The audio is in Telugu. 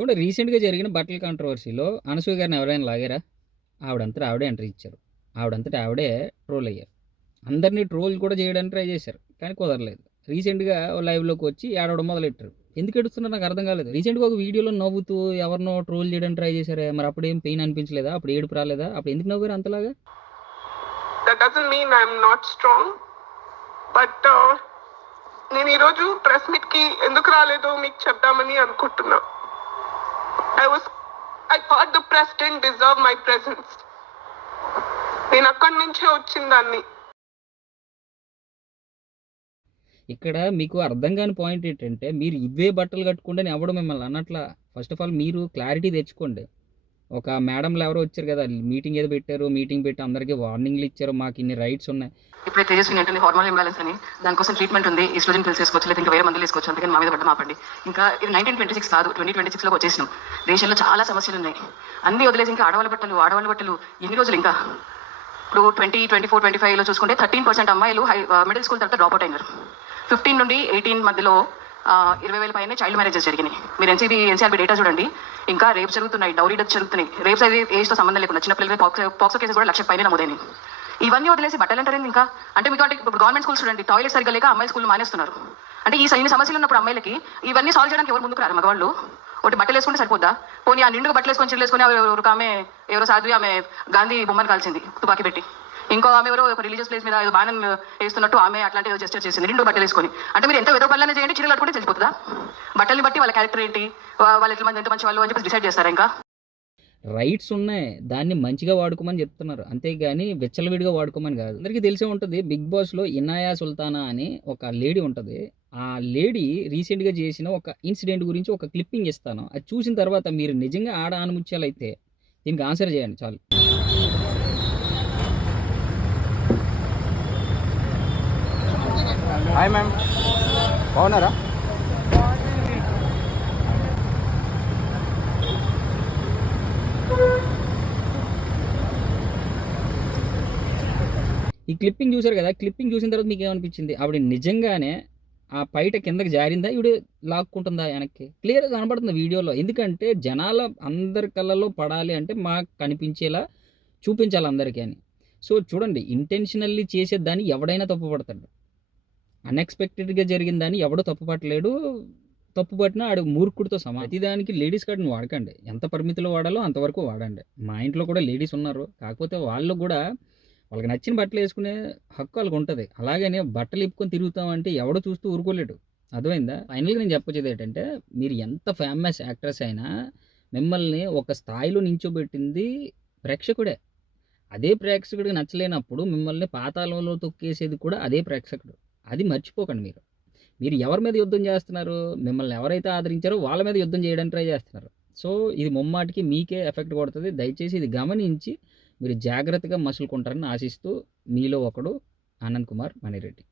చూడండి రీసెంట్‌గా జరిగిన బట్టల కాంట్రవర్సీలో అనసూయ గారిని ఎవరైనా లాగారా? ఆవిడంతట ఆవిడే ఎంట్రీ ఇచ్చారు. ఆవిడంతట ఆవిడే ట్రోల్ అయ్యారు. అందరిని ట్రోల్ కూడా చేయడానికి ట్రై చేశారు. కానీ కుదరలేదు. రీసెంట్‌గా లైవ్‌లోకి వచ్చి ఏడవడం మొదలెట్టారు. ఎందుకు ఏడుస్తున్నారో నాకు అర్థం కాలేదు. రీసెంట్‌గా ఒక వీడియోలో నవ్వుతూ ఎవరినో ట్రోల్ చేయడానికి ట్రై చేశారే! మరి అప్పుడేం పెయిన్ అనిపించలేదా? అప్పుడు ఏడుపు రాలేదా? అప్పుడు ఎందుకు నవ్వారు అంతలాగా? That doesn't mean I'm not strong, but నేను ఈరోజు ప్రెస్ మీట్ కి ఎందుకు రాలేదో మీకు చెప్దామని అనుకుంటున్నా. I thought the press didn't deserve my presence. నేను అక్కడి నుంచే వచ్చిందాన్ని. ఇక్కడ మీకు అర్థం కాని పాయింట్ ఏంటంటే మీరు ఇవే బట్టలు కట్టుకోండి అని ఎవడు మిమ్మల్ని అన్నట్లా. ఫస్ట్ ఆఫ్ ఆల్ మీరు క్లారిటీ తెచ్చుకోండి. ఒక మేడంలు ఎవరో వచ్చారు కదా, మీటింగ్ ఏదో పెట్టారు, మీటింగ్ పెట్టి అందరికీ వార్నింగ్లు ఇచ్చారు, మాకు ఇన్ని రైట్స్ ఉన్నాయి. ఇప్పుడే తేజస్విని ఏంటంటే హార్మోన్ ఇంబ్యాలెన్స్ అని, దానికోసం ట్రీట్మెంట్ ఉంది, ఈస్ట్రోజన్ పిల్స్ వేసుకోవచ్చు, లేదా ఇంకా వేరే మందులు వేసుకోవచ్చు, అందుకని మా మీద పడ్డ మాపండి. ఇంకా ఇది 1926 కాదు, 2026లో వచ్చేసినాం. దేశంలో చాలా సమస్యలు ఉన్నాయి, అన్నీ వదిలేసి ఇంకా ఆడవాళ్ళ బట్టలు ఎన్ని రోజులు? ఇంకా ఇప్పుడు 2024, 25లో చూసుకుంటే 13% అమ్మాయిలు మిడిల్ స్కూల్ తర్వాత డ్రాప్ అవుట్ అయినారు. 15 నుండి 18 మధ్యలో 20,000 పైన చైల్డ్ మ్యారేజెస్ జరిగినాయి. మీరు ఎన్సీఆర్బీ డేటా చూడంండి. ఇంకా రేప్స్ జరుగుతున్నాయి, డౌరీ డెత్స్ జరుగుతున్నాయి. రేప్స్ అయితే ఏజ్తో సంబంధం లేకుండా చిన్నపిల్లలకి పాక్సో కేసు కూడా 1,00,000 పైన నమోదైనాయి. ఇవన్నీ వదిలేసి బట్టలు అంటారు ఇంకా. అంటే మీకు అంటే ఇప్పుడు గవర్నమెంట్ స్కూల్స్ చూడండి, టాయిలెట్ సరిగ్గా లేక అమ్మాయి స్కూల్ మానేస్తున్నారు. అంటే ఇన్ని సమస్యలు ఉన్నప్పుడు అమ్మాయిలకి ఇవన్నీ సాల్వ్ చేయడానికి ఎవరు ముందుకు రారు? మగవాళ్ళు ఒకటి బట్టలు వేసుకుంటే సరిపోద్దా? పోనీ ఆ నిండుగా బట్టలు వేసుకొని చిల్లేసుకొని ఒక ఆమె ఎవరో సాధ్వి, ఆమె గాంధీ బొమ్మను కాల్చింది తుపాకీ పెట్టి. ఇంకో ఆమె ఎవరో ఒక రిలీజియస్ ప్లేస్ మీద ఏదో బాణం వేస్తున్నట్టు ఆమె అట్లాంటి ఏదో జెస్చర్ చేసింది నిండు బట్టలు వేసుకొని. అంటే మీరు ఎంత ఏదో పనులనే చేయండి, చీరలు కట్టుకుంటే తెలిసిపోతుందా? బట్టల్ని బట్టి వాళ్ళ క్యారెక్టర్ ఏంటి, వాళ్ళు ఎంత మంచి వాళ్ళు అని చెప్పి డిసైడ్ చేస్తారా? ఇంకా రైట్స్ ఉన్నాయి, దాన్ని మంచిగా వాడుకోమని చెప్తున్నారు, అంతేగాని విచ్చలవిడిగా వాడుకోమని కాదు. అందరికీ తెలిసే ఉంటుంది, బిగ్ బాస్లో ఇనాయా సుల్తానా అని ఒక లేడీ ఉంటుంది. ఆ లేడీ రీసెంట్గా చేసిన ఒక ఇన్సిడెంట్ గురించి ఒక క్లిప్పింగ్ ఇస్తాను. అది చూసిన తర్వాత మీరు నిజంగా ఆడ ఆనుముత్యాలైతే దీనికి ఆన్సర్ చేయండి చాలు. హాయ్ మ్యామ్, బాగున్నారా? ఈ క్లిప్పింగ్ చూసారు కదా, క్లిప్పింగ్ చూసిన తర్వాత మీకు ఏమనిపించింది? ఆవిడ నిజంగానే ఆ పైట కిందకి జారిందా, ఈవిడ లాక్కుంటుందా వెనక్కి? క్లియర్గా కనబడుతుంది వీడియోలో. ఎందుకంటే జనాల అందరి కళ్ళలో పడాలి అంటే మాకు కనిపించేలా చూపించాలి అందరికీ అని. సో చూడండి, ఇంటెన్షనల్లీ చేసేదాన్ని ఎవడైనా తప్పుపడతాడు. అన్ఎక్స్పెక్టెడ్గా జరిగిందని ఎవడో తప్పుపట్టలేడు. తప్పుపట్టినా ఆడు మూర్ఖుడితో సమానం. ప్రతిదానికి లేడీస్ కార్డుని వాడకండి. ఎంత పరిమితిలో వాడాలో అంతవరకు వాడండి. మా ఇంట్లో కూడా లేడీస్ ఉన్నారు, కాకపోతే వాళ్ళు కూడా వాళ్ళకి నచ్చిన బట్టలు వేసుకునే హక్కు వాళ్ళకి ఉంటుంది. అలాగనే బట్టలు ఇప్పుకొని తిరుగుతామంటే ఎవడో చూస్తూ ఊరుకోలేడు. అర్థమైందా? ఫైనల్గా నేను చెప్పొచ్చేది ఏంటంటే, మీరు ఎంత ఫేమస్ యాక్ట్రెస్ అయినా మిమ్మల్ని ఒక స్థాయిలో నించోబెట్టింది ప్రేక్షకుడే. అదే ప్రేక్షకుడికి నచ్చలేనప్పుడు మిమ్మల్ని పాతాళంలో తొక్కేసేది కూడా అదే ప్రేక్షకుడు. అది మర్చిపోకండి మీరు. మీరు ఎవరి మీద యుద్ధం చేస్తున్నారు? మిమ్మల్ని ఎవరైతే ఆదరించారో వాళ్ళ మీద యుద్ధం చేయడానికి ట్రై చేస్తున్నారు. సో ఇది ముమ్మాటికి మీకే ఎఫెక్ట్ కొడుతుంది. దయచేసి ఇది గమనించి మీరు జాగ్రత్తగా మసులుకుంటారని ఆశిస్తూ, మీలో ఒకడు ఆనంద్ కుమార్ మణిరెడ్డి.